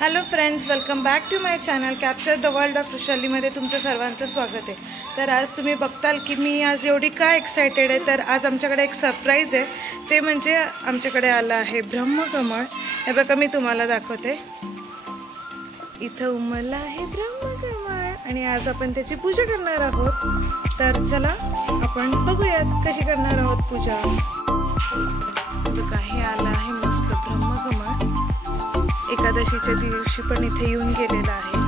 Hello friends, welcome back to my channel capture the world of वृषालीमध्ये तुमचं सर्वांचं स्वागत आहे। तर आज तुम्ही बघताल की मी आज एवढी का एक्सायटेड आहे। तर आज आमच्याकडे एक सरप्राईज आहे, ते म्हणजे आमच्याकडे आलं आहे ब्रह्मकमळ। हे बघा मी तुम्हाला दाखवते, इथं उमललं आहे ब्रह्मकमळ आणि आज आपण त्याची पूजा करणार आहोत। तर चला आपण बघूयात कशी करणार आहोत पूजा। बघा हे आलं आहे मस्त ब्रह्मकमळ, एकादशीच्या दिवशी पण इथे येऊन गेलेला आहे,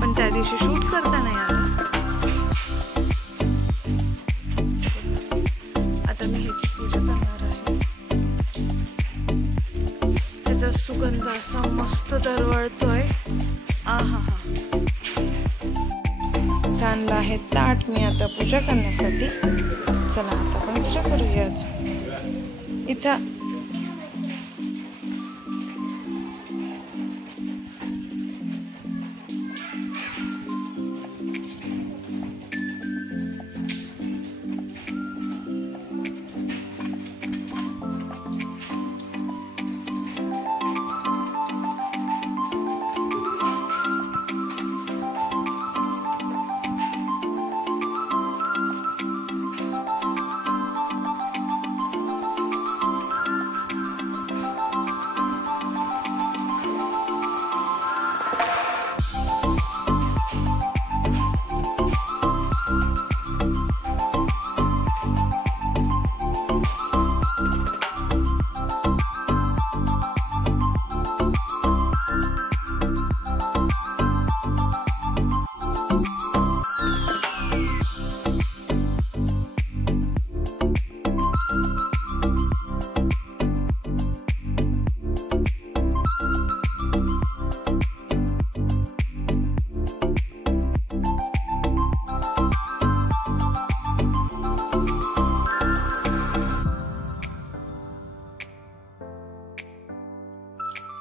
पण त्या दिवशी शूट करता नाही आलं। आता मी ह्याची पूजा करणार आहे। त्याचा सुगंध असा मस्त दरवळतोय। आहा हा, आणला आहे ताट मी आता पूजा करण्यासाठी। चला आता आपण पूजा करूयात। इथं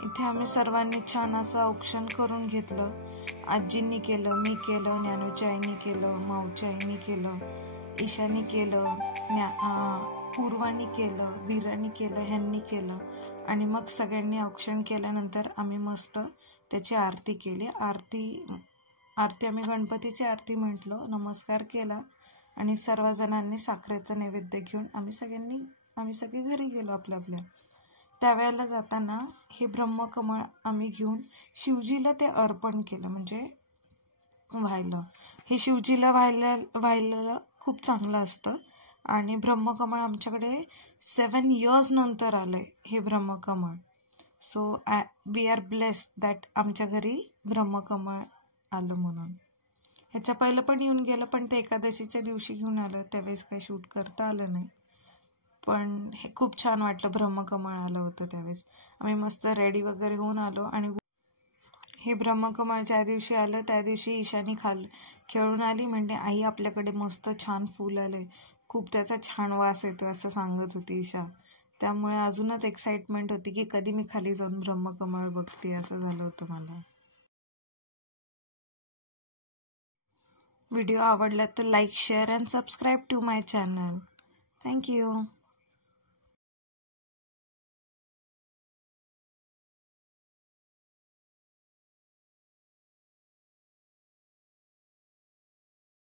इथे आम्ही सर्वांनी छान असं औक्षण करून घेतलं। आजींनी केलं, मी केलं, ज्ञानूच्या आईनी केलं, माऊच्या आईनी केलं, ईशानी केलं, पूर्वानी केलं, वीरानी केलं, ह्यांनी केलं आणि मग सगळ्यांनी औक्षण केल्यानंतर आम्ही मस्त त्याची आरती केली। आरती आम्ही गणपतीची आरती म्हटलं, नमस्कार केला आणि सर्वजणांनी साखरेचं नैवेद्य घेऊन आम्ही सगळे घरी गेलो आपल्या। त्यावेळेला जाताना हे ब्रह्मकमळ आम्ही घेऊन शिवजीला ते अर्पण केलं, म्हणजे वाहिलं। हे शिवजीला वाहिलेलं खूप चांगलं असतं आणि ब्रह्मकमळ आमच्याकडे 7 years नंतर आलंय हे ब्रह्मकमळ। So we are blessed that आमच्या घरी ब्रह्मकमळ आलं म्हणून। ह्याच्या पहिलं पण येऊन गेलं, पण ते एकादशीच्या दिवशी घेऊन आलं, त्यावेळेस काही शूट करता आलं नाही, पण हे खूप छान वाटलं। ब्रह्मकमळ आलं होतं त्यावेळेस आम्ही मस्त रेडी वगैरे होऊन आलो आणि हे ब्रह्मकमळ ज्या दिवशी आलं त्या दिवशी ईशानी खेळून आली, म्हणजे आई आपल्याकडे मस्त छान फूल आलंय, खूप त्याचा छान वास येतो असं सांगत होती ईशा। त्यामुळे अजूनच एक्साइटमेंट होती की कधी मी खाली जाऊन ब्रह्मकमळ बघते, असं झालं होतं मला। व्हिडिओ आवडला तर like, share and subscribe to my channel. Thank you.